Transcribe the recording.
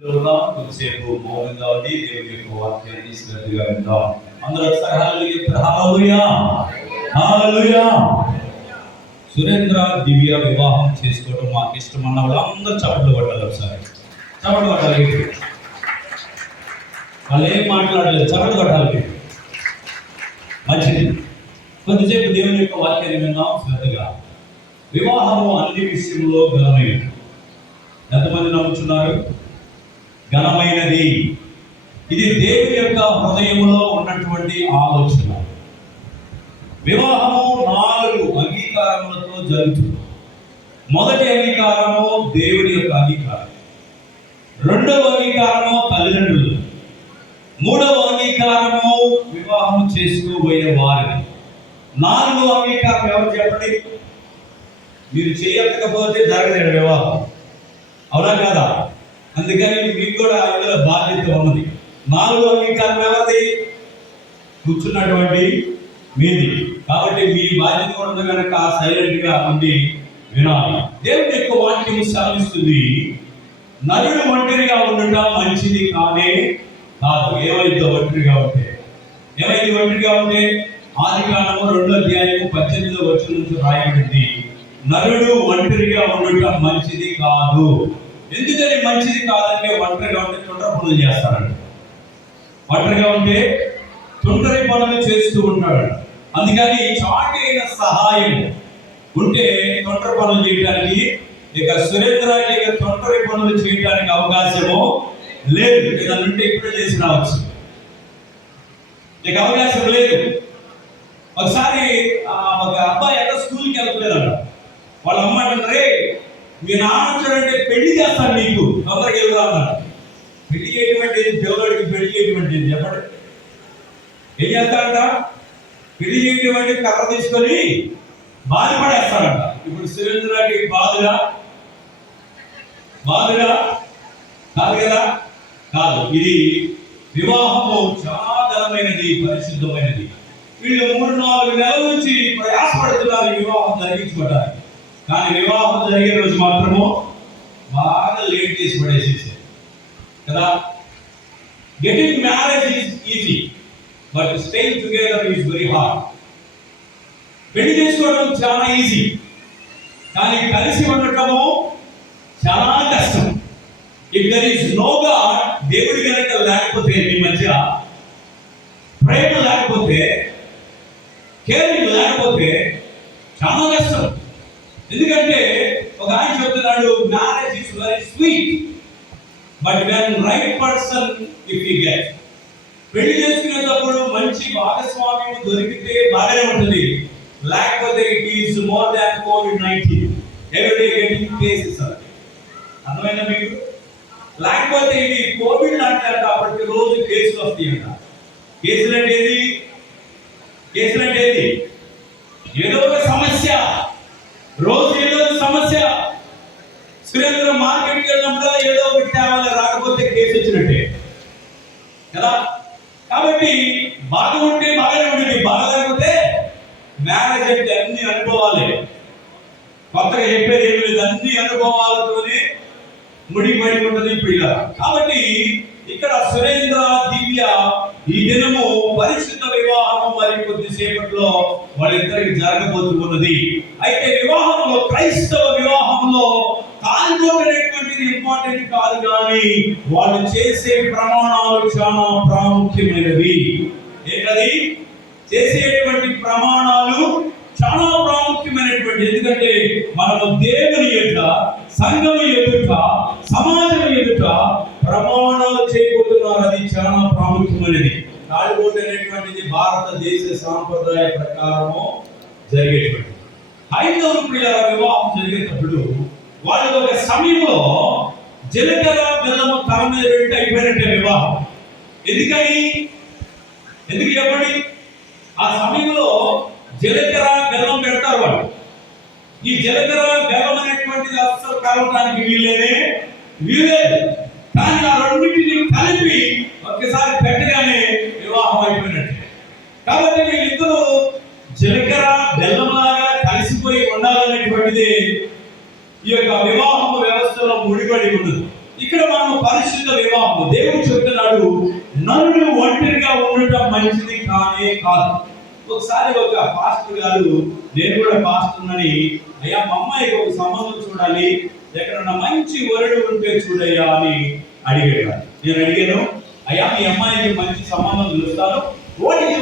కొద్దిసేపు మౌనంగా ఉండి దేవుని యొక్క వాక్యాన్ని శ్రద్ధగా విందాం. అందరూ ఒకసారి హల్లెలూయా చెప్తారు. హల్లెలూయా హల్లెలూయా. సురేంద్ర దివ్య వివాహం చేసుకోవడం మాకు ఇష్టం అన్న వాళ్ళందరూ చప్పట్లు కొట్టాలి. ఒకసారి చప్పట్లు కొట్టాలి. వాళ్ళు ఏం మాట్లాడలేదు, చప్పట్లు కొట్టాలి. మంచిది. కొద్దిసేపు దేవుని యొక్క వాక్యాన్ని విందాం శ్రద్ధగా. వివాహము అన్ని విషయంలో ఘనమైనది. ఎంతమంది నమ్ముతున్నారు? ఘనమైనది. ఇది దేవుని యొక్క హృదయంలో ఉన్నటువంటి ఆలోచన. వివాహము 4 అంగీకారములతో జరుగుతుంది. మొదటి అంగీకారము దేవుడి యొక్క అంగీకారం, రెండవ అంగీకారము తల్లిదండ్రులు, మూడవ అంగీకారము వివాహం చేసుకోబోయే వారిని. 4వ అంగీకారం ఎవరు చెప్పండి? మీరు చేయకపోతే జరగలేదు వివాహం, అవునా కాదా? అందుకని మీకు కూడా ఇందులో బాధ్యత ఉన్నది. 4వ అంగీకారం ఎవరిది? కూర్చున్నటువంటి మీది. కాబట్టి మీ బాధ్యత కూడా ఉంది కనుక సైలెంట్ గా ఉండి వినాలి. దేవుని యొక్క వాక్యం సెలవిస్తుంది, నరుడు ఒంటరిగా ఉండటం మంచిది కానే కాదు. ఏమైందో ఒంటరిగా ఉంటే? ఏమైంది ఒంటరిగా ఉంటే? ఆదికాండము 2వ అధ్యాయము 18వ వచనం నుంచి రాయబడింది, నరుడు ఒంటరిగా ఉండటం మంచిది కాదు. ఎందుకని మంచిది కాదంటే, ఒంటరిగా ఉంటే తొందర పనులు చేస్తాడు. ఒంటరిగా ఉంటే తొందరి పనులు చేస్తూ ఉంటాడు. అందుకని చాటైన సహాయం ఉంటే తొందర పనులు చేయడానికి, ఇక సురేంద్రకి ఇక తొందరి పనులు చేయడానికి అవకాశము లేదు. ఏదంటే ఇప్పుడే చేసి రావచ్చు, ఇక అవకాశం లేదు. ఒకసారి ఒక అబ్బాయి ఎక్కడ స్కూల్కి వెళ్తలేదంట. వాళ్ళ అమ్మ అంటారే, మీ నాన్న వచ్చాడంటే పెళ్లి చేస్తాను నీకు, తొందరగా వెళ్ళరా అన్నాడు. పెళ్లి చేయటువంటి దేవుడికి పెళ్లి చేయటువంటి చెప్పండి, ఏం చేస్తాడంట? పెళ్లి చేయటువంటి కర్ర తీసుకొని బాధపడేస్తాడంట. ఇప్పుడు సురేంద్రకి బాధగా కాదు కదా? కాదు. ఇది వివాహము చాలా ఘనమైనది, పరిశుద్ధమైనది. వీళ్ళు 3-4 నెలల నుంచి ప్రయాసపడుతున్నారు వివాహం జరిగించుకోవడానికి. కానీ వివాహం జరిగే రోజు మాత్రము బాగా లేట్ చేసి పడేసేసారు కదా. Getting marriage is easy, but staying together is very hard. పెళ్లి చేసుకోవడం చాలా ఈజీ, కానీ కలిసి ఉండటము చాలా కష్టం. If there is no God, దేవుడి కనుక లేకపోతే, మీ మధ్య ప్రేమ లేకపోతే, కేరింగ్ లేకపోతే చాలా కష్టం. ఎందుకంటే ఒక ఆయన చెప్తున్నాడు, marriage is very sweet, but when right person if you get. పెళ్లి చేసుకునేటప్పుడు మంచి భాగస్వామ్యం దొరికితే బాగానే ఉంటుంది, లేకపోతే it is more than COVID-19 everyday getting cases. అర్థమైందా మీకు? లేకపోతే ఇది కోవిడ్ లాంటి కాబట్టి రోజు కేసులు వస్తాయంట. కేసులు అంటే ఏది? ఏదో ఒక సమస్య, రోజు ఏదో ఒక సమస్య. సురేంద్ర మార్కెట్కి వెళ్ళినప్పుడు ఏదో ఒకటి తేవాలి, రాకపోతే కేసు వచ్చినట్టే కదా. కాబట్టి బాగా ఉంటే బాగానే ఉంటుంది, బాగా లేకపోతే మ్యారేజ్ అంటే అన్ని అనుభవాలే. కొత్తగా చెప్పేది ఏమి లేదు, అన్ని అనుభవాలతోనే ముడిపడి ఉంటుంది ఇప్పుడు. కాబట్టి ఇక్కడ సురేంద్ర దివ్య ఈ దినము పరిశుద్ధ వివాహము మరి కొద్దిసేపట్లో వాళ్ళిద్దరికి జరగబోతున్నది. అయితే వివాహంలో, క్రైస్తవ వివాహంలో కాల్గొనేటువంటిది ఇంపార్టెంట్ కాదు, కానీ వాళ్ళు చేసే ప్రమాణాలు చాలా ప్రాముఖ్యమైనవి. ఏంటది? చేసేటువంటి ప్రమాణాలు చాలా ప్రాముఖ్యమైనటువంటి. ఎందుకంటే మనము దేవుని ఎదుట, సంఘం ఎదుట, సమాజం ఎదుట ప్రమాణాలు చేయబోతున్నారు. అది చాలా ప్రాముఖ్యమైనది. తాళిబోటు అనేటువంటిది భారతదేశ సాంప్రదాయ ప్రకారము జరిగేటువంటి. హైందవ ప్రియుల వివాహం జరిగేటప్పుడు వాళ్ళు ఒక సమయంలో జీలకర్ర బెల్లము తల మీద పెట్టి అయిపోయినట్టే వివాహం. ఎందుకు చెప్పండి? ఆ సమయంలో జీలకర్ర బెల్లం పెడతారు వాళ్ళు. ఈ జీలకర్ర బెల్లం అనేటువంటిది అస్సలు కలవడానికి వీలేదు. కానీ ఆ రెండింటిని కలిపి ఒక్కసారి పెట్టగానే వివాహం అయిపోయినట్టు. కాబట్టి వీళ్ళిద్దరూ జీలకర్ర బెల్లంలాగా కలిసిపోయి ఉండాలనేటువంటిది ఈ యొక్క వివాహం వ్యవస్థలో ముడిపడి ఉండదు. ఇక్కడ మనం పరిశుద్ధ దేవుడు చెప్తున్నాడు, నరులు ఒంటరిగా ఉండటం మంచిది కానే కాదు. ఒకసారి ఒక పాస్టర్ గారు, నేను కూడా పాస్టర్నని, అయ్యా మా అమ్మాయికి ఒక సంబంధం చూడాలి, ఎక్కడన్నా మంచి వరుడు ఉంటే చూడయ్యా అని అడిగాడు. నేను అడిగాను, అయ్యా మీ అమ్మాయికి మంచి సంబంధం చూస్తాను, ఓటికి